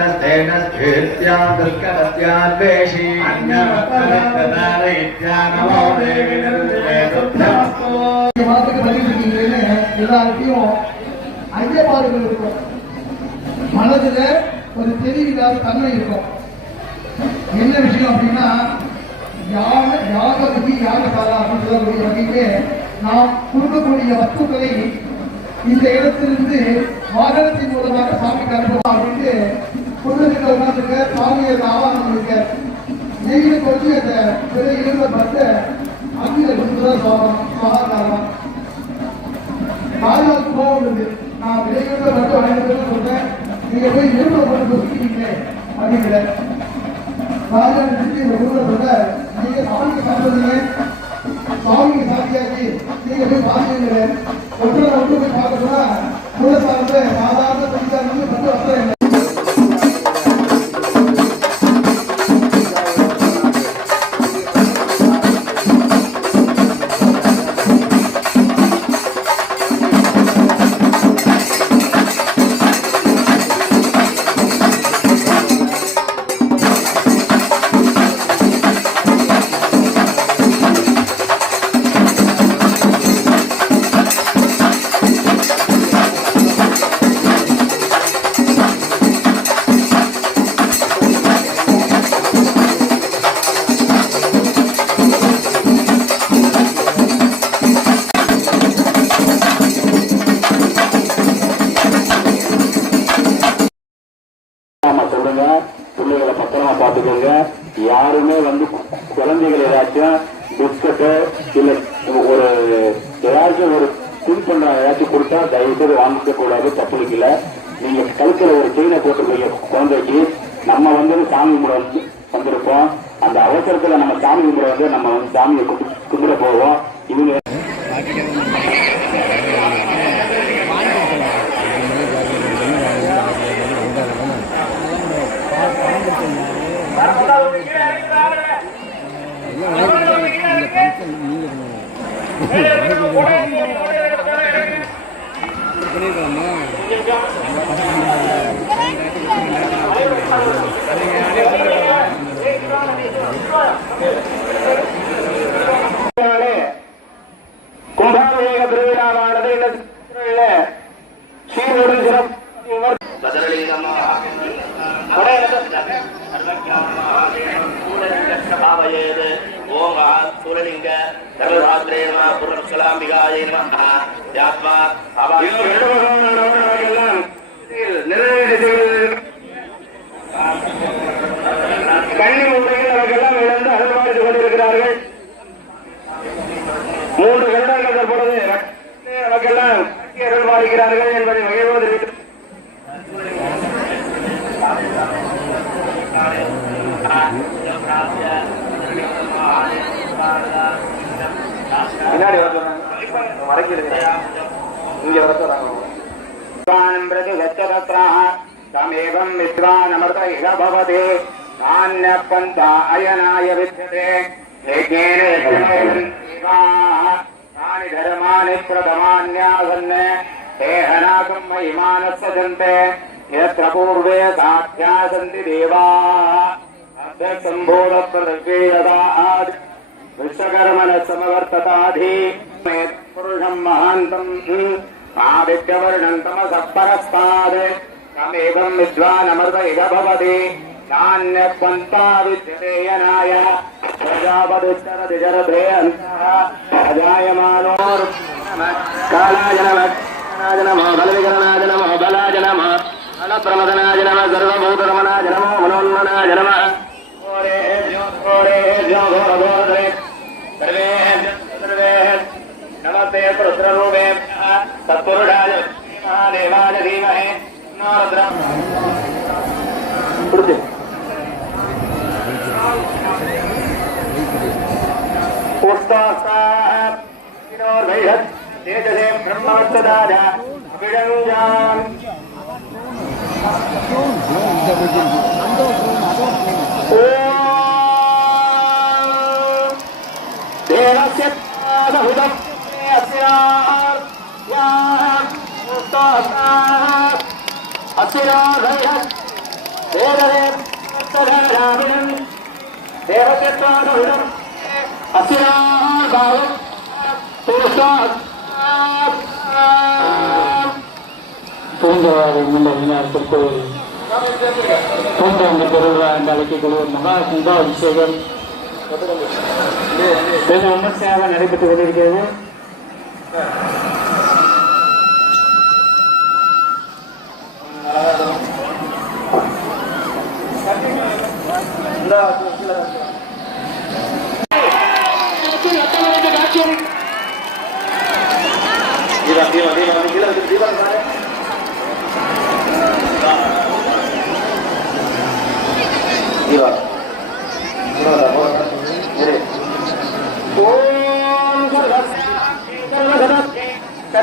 कनगितमानमित्रस्तेन स्फीर्त्या दुर्गमस्यान्वेषी नमो देवि निर्विलेतुभ्यमस्तु மனத்துக்கு பதில் இருக்கீங்கன்னு எல்லாருக்கையும் ஐயப்பாடுகள் இருக்கும் மனதுல ஒரு தெளிவில்லாத தன்மை இருக்கும் என்ன விஷயம் அப்படின்னா யாக யாகபதி யாகசாலா அப்படின்னு சொல்லக்கூடிய வகையிலே நாம் கொடுக்கக்கூடிய வஸ்துக்களை இந்த இடத்திலிருந்து வாகனத்தின் மூலமாக சாமிக்கு அனுப்பலாம் அப்படின்ட்டு குடும்பத்தில் உட்காந்துருக்க சாமியை ஆவானம் இருக்க நெய்யில் கொண்டு அந்த பிறகு இருந்த பத்தை அங்கில கொடுத்துதான் சொல்லணும் சமாதானம் பாதுகாப்பு கோவம் இருக்கு நான் விலையுள்ள மட்டும் வாங்கிட்டு சொல்றேன் நீங்க போய் எருமை போட்டு பொசுக்கிறீங்களே அப்படிங்கிற. ராஜா நிறுத்தி இந்த ஊர்ல சொல்ற நீங்க சாமிக்கு சாப்பிடுறீங்க. சாமிக்கு சாப்பியாச்சு நீங்க போய் பாருங்க ஒன்றை ஒன்று போய் பார்க்கணும்னா கூட சார்ந்த சாதாரண தொழிற்சாலை பத்து வருஷம் பார்த்துக்கோங்க யாருமே வந்து குழந்தைகள் ஏதாச்சும் பிஸ்கட்டோ இல்ல ஒரு ஏதாச்சும் ஒரு தின் பண்ற ஏதாச்சும் கொடுத்தா தயவு செய்து வாங்கிக்க கூடாது தப்புக்கல நீங்க கழுத்துல ஒரு செயினை போட்டுக்கோங்க குழந்தைக்கு. நம்ம வந்து சாமி கும்பிட வந்து வந்திருப்போம் அந்த அவசரத்துல நம்ம சாமி கும்பிட வந்து நம்ம வந்து சாமியை கும்பி- கும்பிட போவோம். இவங்க கும்பாபிஷேக சூரலிங்க சர்வராத்திரே நம புரஸ்கலாம்பிகாய நம யாத்மா முறையில் அவர்களெல்லாம் இழந்து கொண்டிருக்கிறார்கள் மூன்று வருடங்கள் தற்பொழுது அவர்களெல்லாம் என்பதை மகிழ்வது பின்னாடி வர சொன்னாங்க மறைக்கிறது இங்க வர சொன்னாங்க प्रति गच्छतत्राः तमेवम् विद्वानमृत इह भवति नान्यपन्था अयनाय विद्यते यज्ञेन यज्ञेन तानि धर्माणि प्रथमान्यासन् हेहनाकम् महिमानः सजन्ते यत्र पूर्वे साध्या सन्ति देवाः सम्भूतप्रदर्शयदात् విశ్వకర్మణ సమవర్తతాధి పురుషం మహాంతం ఆదిత్యవర్ణం తమసపరస్తాద్ తమేకం విద్వానమృత ఇక భవతి నాణ్యపంతా విద్యతేయనాయ ప్రజాపతిరతి జరదే అంతః ప్రజాయమానోర్ కాలాజనమ జనమో బలవికరణాయ నమో नमस्ते रुद्ररूपे सत्पुरुषाय महादेवाय धीमहे नो रुद्रम् तेजसे ब्रह्मवत्तदाय अभिडञ्जान् ॐ பாதஹுதம் அஸ்யார் யார் முஸ்தாசார் அஸ்யார் தேவதே பிரம்மவத்ததாராவிடம் தேவஸ்ய பாதஹுதம் அஸ்யார் பாவம் புருஷாத் பூந்தவாறு முன்னர் திருக்கோவில் பூந்தவங்க திருவிழா என்று அழைக்கக்கூடிய மகா கும்பாபிஷேகம் வெகு விமர்சையாக நடைபெற்று கொண்டிருக்கிறது. தீபம் தீபம் தீபம் கீழே வச்சு தீபம் தீபம்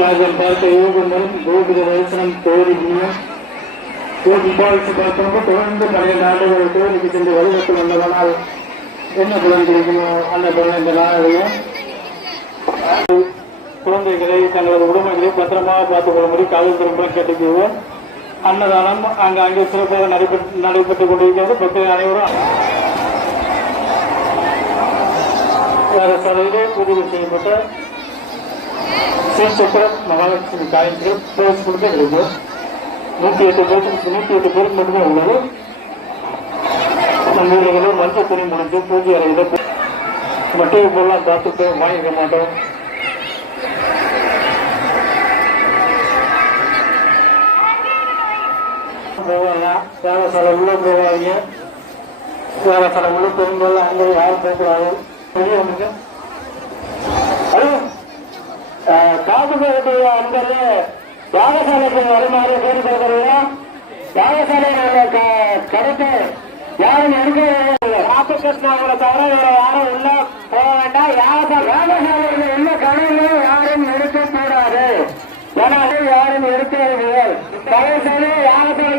ராஜன் பார்த்த யோகங்களும் கோபுர தரிசனம் கோரிக்கையும் கோபாலிச்சு பார்த்தவங்க தொடர்ந்து பன்னிரண்டு ஆண்டுகள் கோவிலுக்கு சென்று வழிபட்டு வந்ததனால் என்ன பலன் கிடைக்குமோ அந்த பலன் இந்த நாளையும் குழந்தைகளை தங்களது உடைமைகளை பத்திரமாக பார்த்துக் கொள்ளும்படி காவல்துறையிடம் கேட்டுக்குவோம் அன்னதானம் அங்கு அங்கே சிறப்பாக நடைபெற்று நடைபெற்றுக் கொண்டிருக்கிறது. பக்தர்கள் அனைவரும் வேற சதையிலே பூஜை செய்யப்பட்ட ஸ்ரீசக்கரம் மகாலட்சுமி காயத்ரி பேஸ் மட்டும் இருக்கு நூத்தி எட்டு பேருக்கு நூத்தி எட்டு பேருக்கு மட்டுமே உள்ளது. நம்ம ஊரில் மஞ்சள் துணி முடிஞ்சு பூஜை அறையில மட்டை பொருளாம் பார்த்துட்டு வாங்கிக்க மாட்டோம். போவாங்க தேவசாலை உள்ள போவாங்க தேவசாலை உள்ள பெண்கள் அங்கே யாரும் போகக்கூடாது. வெளியே வந்துங்க காதுகளுடைய அன்பரு யாகசாலைக்கு வருமாறு கேட்டுக்கொள்கிறீங்க யாகசாலை நாங்கள் கடைக்கு யாரும் எடுக்க ராமகிருஷ்ணாவை தவிர வேற யாரும் உள்ள போக வேண்டாம். யாகசாலை யாகசாலையில் உள்ள கடைகளை